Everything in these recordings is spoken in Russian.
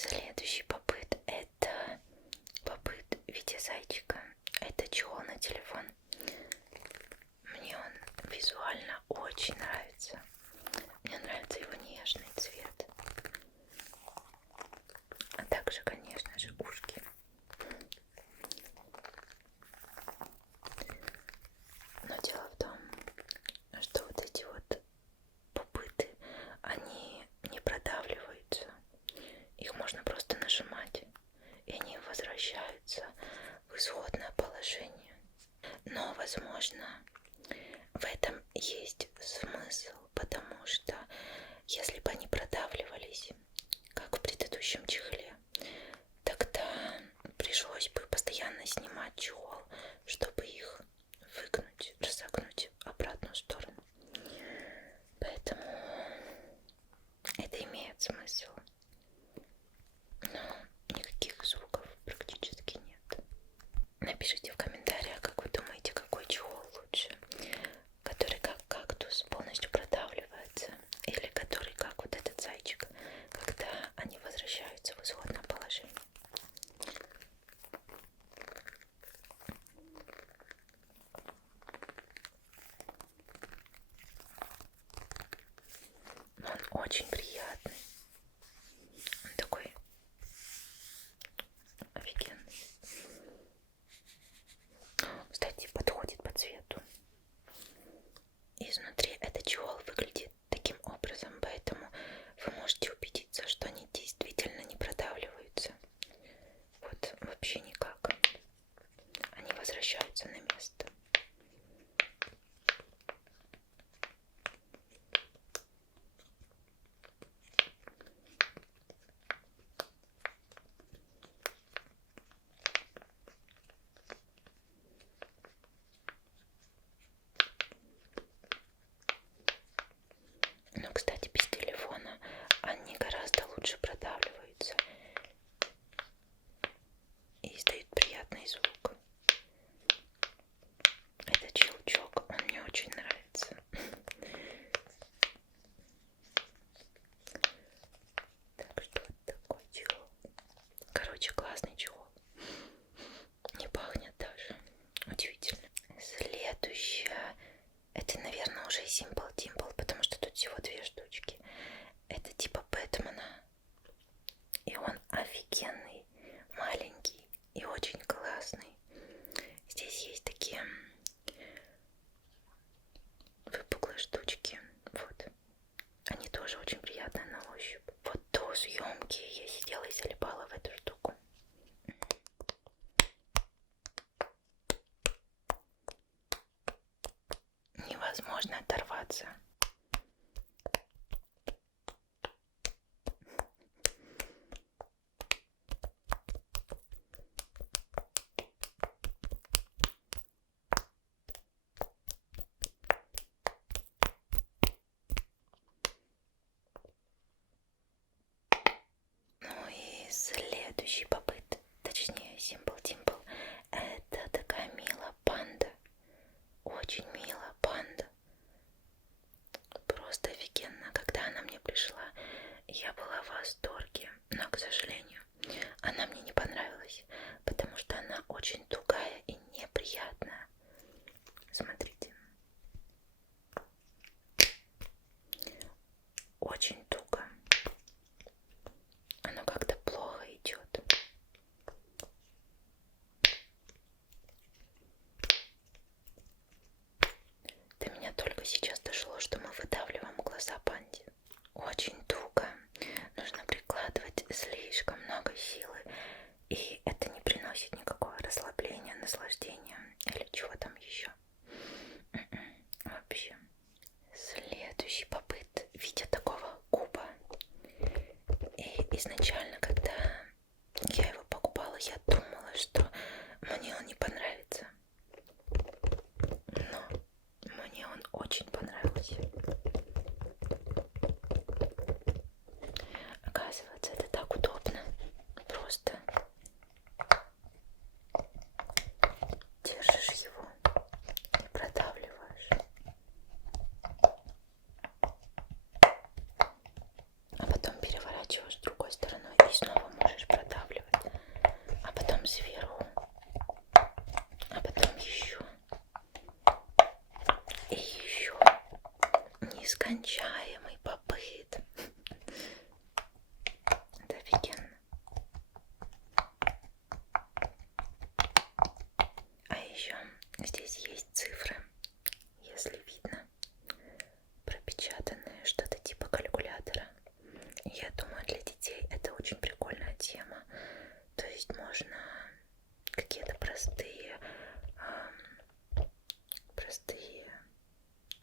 Следующий попыт — это попыт в виде зайчика. Это чехол на телефон. Мне он визуально очень нравится. Мне нравится его нежный цвет. А также, конечно же, ушки. Но дело в том, что вот эти вот попыты, они не продавливаются. Их можно просто нажимать, и они возвращаются в исходное положение. Но, возможно, в этом есть смысл, потому что если бы они продавливались, как в предыдущем чехле, тогда пришлось бы постоянно снимать чехол, чтобы их выгнуть, разогнуть в обратную сторону. Поэтому это имеет смысл. Но никаких звуков практически нет. Напишите в комментариях, как вы думаете, какой чехол лучше. Который как кактус полностью продавливается, или который как вот этот зайчик, когда они возвращаются в исходное положение. Но он очень приятный. Он такой офигенный. Кстати, подходит по цвету. Изнутри этот чехол выглядит таким образом, поэтому вы можете убедиться, что они действительно не продавливаются. Вот вообще никак. Они возвращаются на место. Но, кстати, без телефона они гораздо лучше продавливаются и издают приятный звук. Этот щелчок, он мне очень нравится. Так что вот такой чехол. Короче, классный чехол. Не пахнет даже. Удивительно. Следующее. Это, наверное, уже Simple Dimple, потому что тут всего 2 штучки. Это типа Бэтмена. И он офигенный, маленький и очень классный. Здесь есть такие выпуклые штучки. Вот. Они тоже очень приятные на ощупь. Вот до съемки я сидела и залипала в эту штуку. Невозможно оторваться. Ну и следующий попыт, точнее Simple Dimple, это такая милая панда. Очень милая панда. Просто офигенно. Когда она мне пришла, я была в восторге. Но, к сожалению, она мне не понравилась, потому что она очень тугая и неприятная. Смотрите. Очень туго. Оно как-то плохо идет. До меня только сейчас дошло, что мы выдавливаем глаза панде. Очень туго. Нужно прикладывать слишком много силы. И это не приносит никакого расслабления, наслаждения или чего там еще. Вообще. Следующий попыт в виде такого куба. И изначально, когда я его покупала, я думала, что мне он не понравится. Но мне он очень понравился. Оказывается, это так удобно. Просто держишь его и продавливаешь. А потом переворачиваешь другой стороной и снова нескончаемый попыт. Это офигенно. А еще здесь есть цифры, если видно, пропечатанные, что-то типа калькулятора. Я думаю, для детей это очень прикольная тема. То есть можно какие-то простые,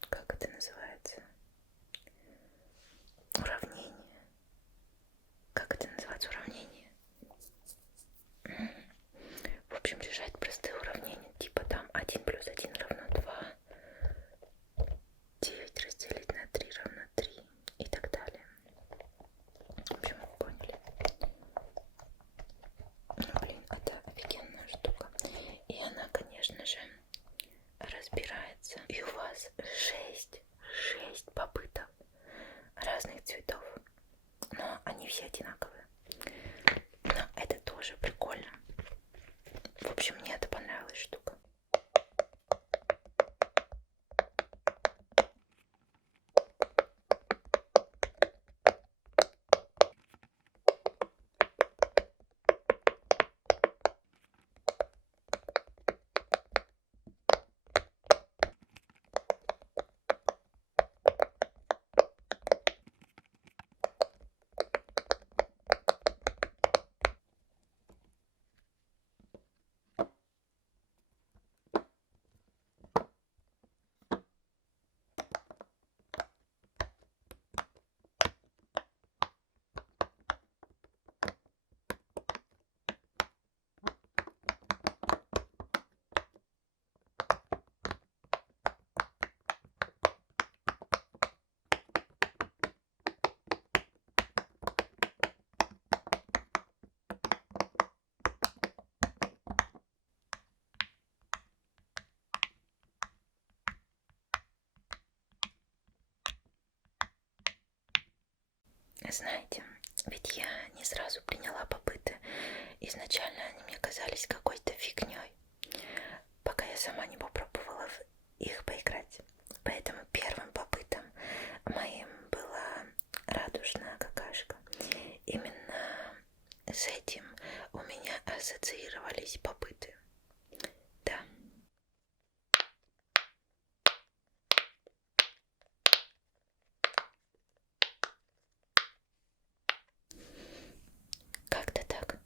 как это называется, уравнения. Как это называется, уравнение? В общем, решать простые уравнения, типа там 1 плюс 1 равно 2, 9 разделить на 3 равно 3 и так далее. В общем, вы поняли. Ну, блин, это офигенная штука. И она, конечно же, разбирается. И у вас 6 попытов разных цветов. Но они все одинаковые. Но это тоже прикольно. В общем, мне это понравилась штука. Знаете, ведь я не сразу приняла попыты. Изначально они мне казались какой-то фигней, пока я сама не попробовала в их поиграть. Поэтому первым попытом моим была радужная какашка. Именно с этим у меня ассоциировались попыты. Да. Как-то так.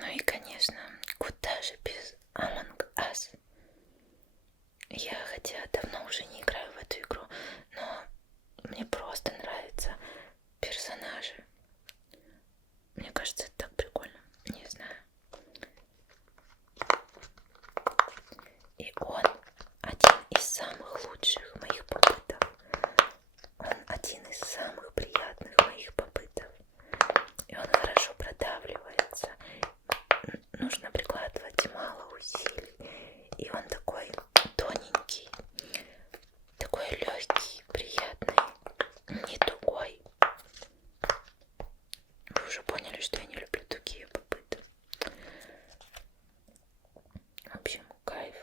Ну и, конечно, куда же без Among Us. Я хотя давно уже не играю в эту игру, но мне просто нравятся персонажи. Мне кажется, это так прикольно. Не знаю. И он один из самых лучших моих попытов. Он один из самых приятных моих попытов. И он хорошо продавливается. Нужно прикладывать мало усилий. И он такой тоненький, такой легкий, приятный, не тугой. Вы уже поняли, что я не люблю тугие попыты. В общем, кайф.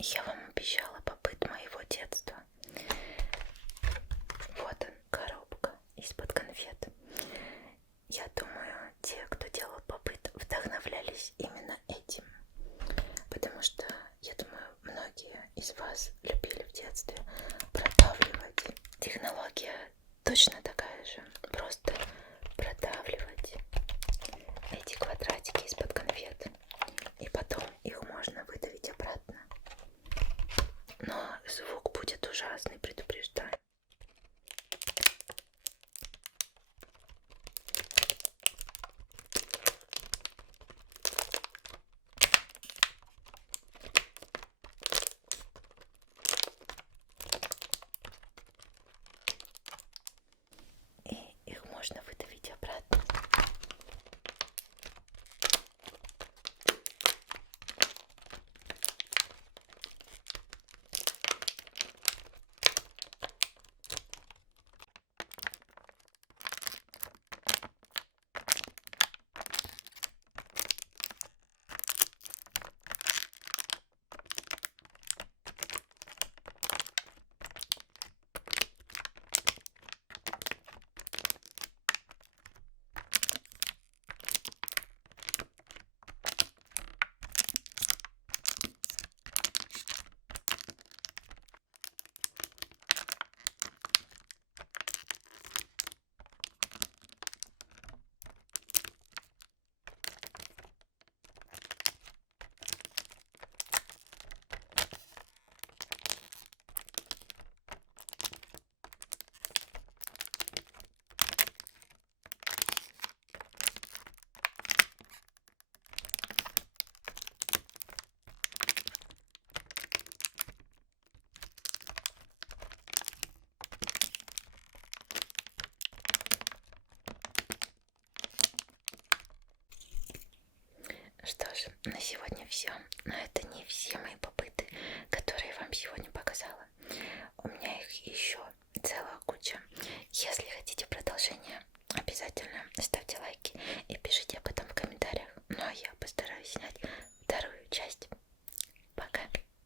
Я вам обещала побыт моего детства. Вот он, коробка из-под конфет. Я думаю, те, кто делал побыт, вдохновлялись именно этим. Потому что, я думаю, многие из вас любили в детстве продавливать. Технология точно такая же. Просто продавливать эти квадратики из-под конфет. И потом их можно выдавить обратно. Но звук будет ужасный, предупреждаю. И их можно выдавить обратно. Что ж, на сегодня все. Но это не все мои